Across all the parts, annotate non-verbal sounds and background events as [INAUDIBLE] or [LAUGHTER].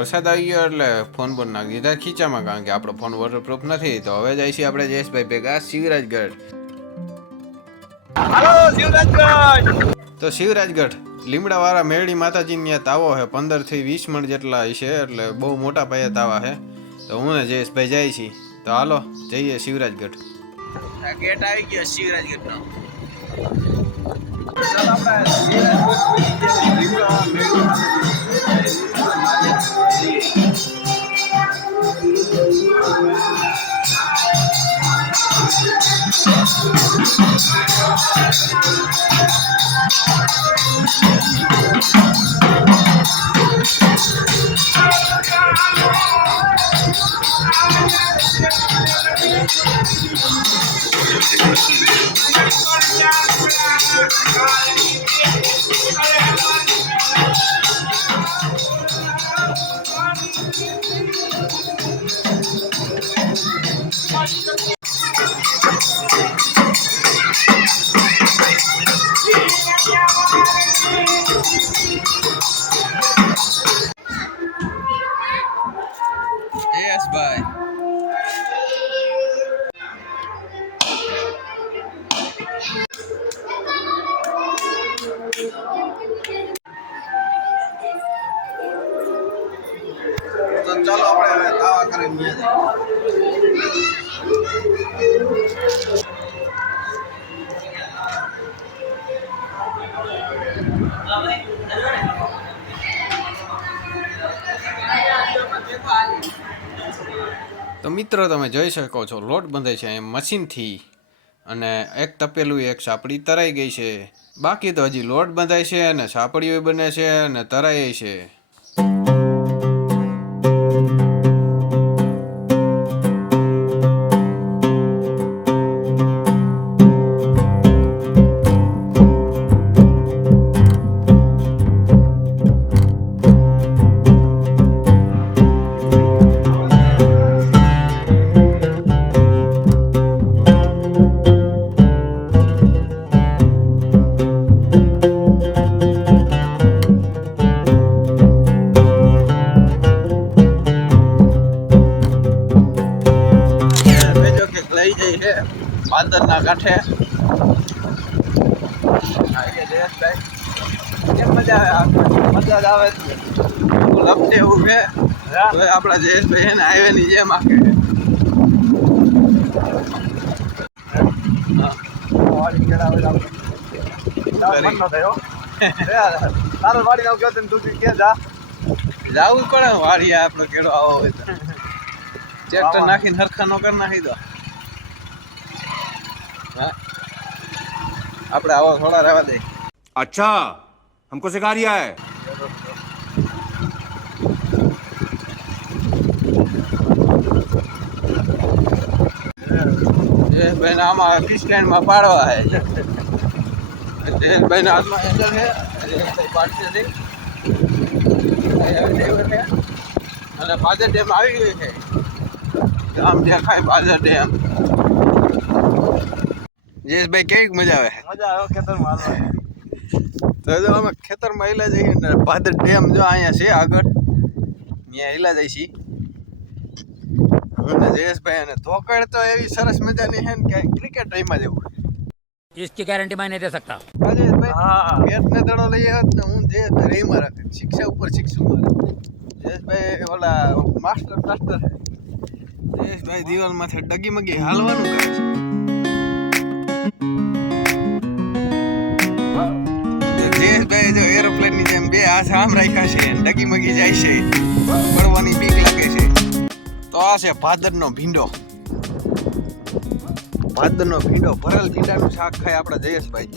વરસાદ આવી ગયો એટલે ફોન પર નાખી દીધા. ખીચામાં કારણ કે આપણો ફોન વોટરપ્રૂફ નથી તો હવે જાય છે આપણે જયેશભાઈ ભેગા શિવરાજગઢ. હાલો શિવરાજગઢ! તો શિવરાજગઢ લીમડાવાળા મેરડી માતાજીની ત્યાં તાવો છે પંદરથી વીસ મણ જેટલા છે એટલે બહુ મોટા પાયે તાવા છે. તો હું ને જયેશભાઈ જાય છીએ. તો હાલો જઈએ શિવરાજગઢ. આ ગેટ આવી ગયો શિવરાજગઢ નો જયેશભાઈ તો મિત્રો, તમે જોઈ શકો છો, લોટ બંધાય છે એમ મશીનથી અને એક તપેલું, એક સાપડી તરાઈ ગઈ છે. બાકી તો હજી લોટ બંધાય છે અને સાપડીઓ બને છે અને તરાય છે. પાદરના કાંઠે મજા આવે? લપટે એવું કે આપણા જયેશભાઈ એને હાઈવે ની જેમ આખે. વાડી વાડી. જાવું પડે વાડીએ આપણો કેળો આવો હોય તો. [LAUGHS] ટ્રેક્ટર નાખીને હરખા નો કરી નાખી દો. આપણે આવા થોડા રહેવા દે. અચ્છા હમકો સિખા રહ્યા હે બેન આમાં ક્રિસ્ટેન્ડમાં પાડવા હે બેન હાથમાં હેન્ડલ હે પાડશે નહીં. અને ફાધર ડેમ આવી ગયો છે. આમ દેખાય ફાધર ડેમ જયેશભાઈ કેવી મજા આવે મજા આવે ખેતરમાં હાલવાની. તો જો અમે ખેતરમાં હિલા જઈએ ને પાદર ડેમ જો અહીંયા છે આગળ ત્યાં હિલા જાય છીએ અને જયેશભાઈ અને ધોકડ તો એવી સરસ મજાની છે ને કે ક્રિકેટ રહીમાં જેવું इसकी गारंटी मैं नहीं दे सकता જયેશભાઈ હા. બેટ ને દડો લઈ આવ્યો ને હું જયેશભાઈ રહીમાં રાખે શિક્ષા ઉપર શિક્ષું મારે જયેશભાઈ ઓલા માસ્ટર માસ્ટર છે જયેશભાઈ દિવાલ માથે ડગી મગી હાલવાનું કરે છે જયેશભાઈ એરોપ્લેનની જેમ બે હાથ આમ રાખ્યા છે અને ડગી મગી જાય છે પડવાની બીક છે. તો આ છે ભાદરનો ભીંડો. ભાદરનો ભીંડો ભરેલ ભીંડાનું શાક ખાય આપણા જયેશભાઈ.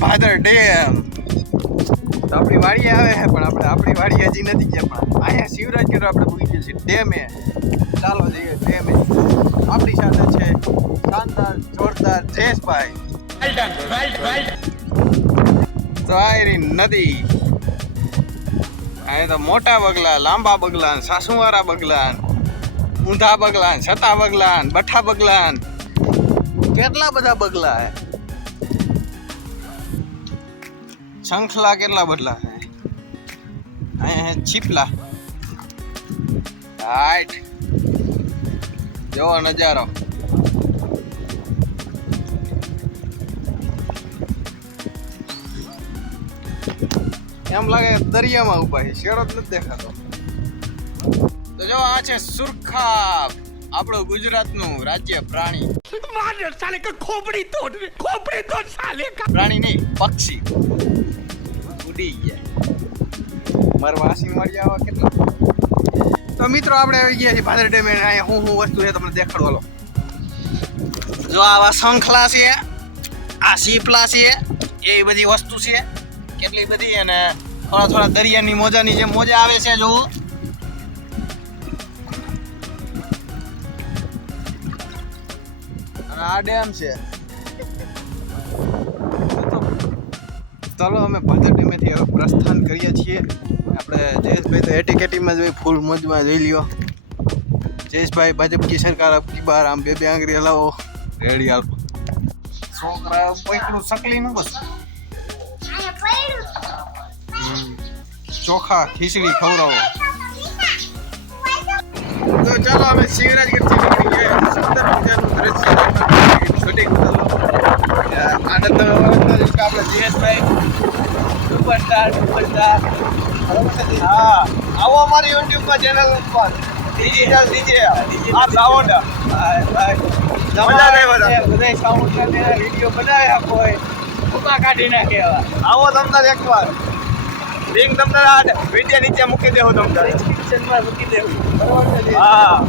ભાદર ડેમ તો આપણી વાડીએ આવે છે પણ આપણે આપણી વાડી હજી નથી ગયા પણ અહીંયા શિવરાજ ગઢ આપણે પૂછી છીએ. ડેમે ચાલો જઈએ ડેમે આપણી સાથે છે શાનદાર જોરદાર જયેશભાઈ. તો આયરી નદી. અહીંયા તો મોટા બગલા લાંબા બગલાન સાસુવારા બગલાન ઊંધા બગલાન છતા બગલાન બઠા બગલાન. કેટલા બધા બગલા હે? શંખલા કેટલા બદલા? છીપલા. રાઈટ જોવો નજારો. એમ લાગે દરિયામાં ઊભા છે શેરો જ નથી દેખાતો. તો જો આ છે સુરખાબ આપણું ગુજરાતનું રાજ્ય પ્રાણી. માને સાલે કે ખોપડી તોડ ખોપડી તોડ સાલે પ્રાણી નહીં પક્ષી. ઉડી ગયા. મારા વાસી મળી કેટલા? તો મિત્રો, આપણે આવી ગયા છીએ ભાદર ડેમે અહીંયા હું હું વસ્તુ છે તમને દેખાડવા લો. જો આવા શંખલા છે, આ સીપલા છે, એ બધી વસ્તુ છે. કેટલી બધી અને થોડા થોડા દરિયાની મોજાની જે મોજા આવે છે, જોવું. આ ડેમ છે. ચાલો અમે ભાજપ ટીમેથી હવે પ્રસ્થાન કરીએ છીએ. આપણે જયેશભાઈ તો એટી કેટીમાં જ હોય, ફૂલ મોજમાં જોઈ લ્યો. જયેશભાઈ ભાજપ કી સરકાર આપકી બાર આમ બે બે આંગળી હલાવો. રેડી હાલ. છોકરા પૈકડું સકલી નું બસ. ચોખા, ખીચડી, ખવડાવો. તો ચાલો, અમે શિવરાજગઢથી નીકળી ગયા. સુંદર મજાનું દ્રશ્ય. શૂટિંગ આનંદ આપણે જયેશભાઈ સુપરસ્ટાર સુપરસ્ટાર હા. આવો અમારી યુટ્યુબમાં ચેનલ ઉપર. ડિજિટલ ડીજે આ સાઉન્ડ આવે બધા. બધા સાઉન્ડ ને વીડિયો બનાવ્યા કોઈ ઊભા કાઢી નાખે આવો તમને એકવાર. લિંક તમને આ વિડિયો નીચે મૂકી દેવો તમને. ડિસ્ક્રિપ્શનમાં મૂકી દેવું. બરોબર હા.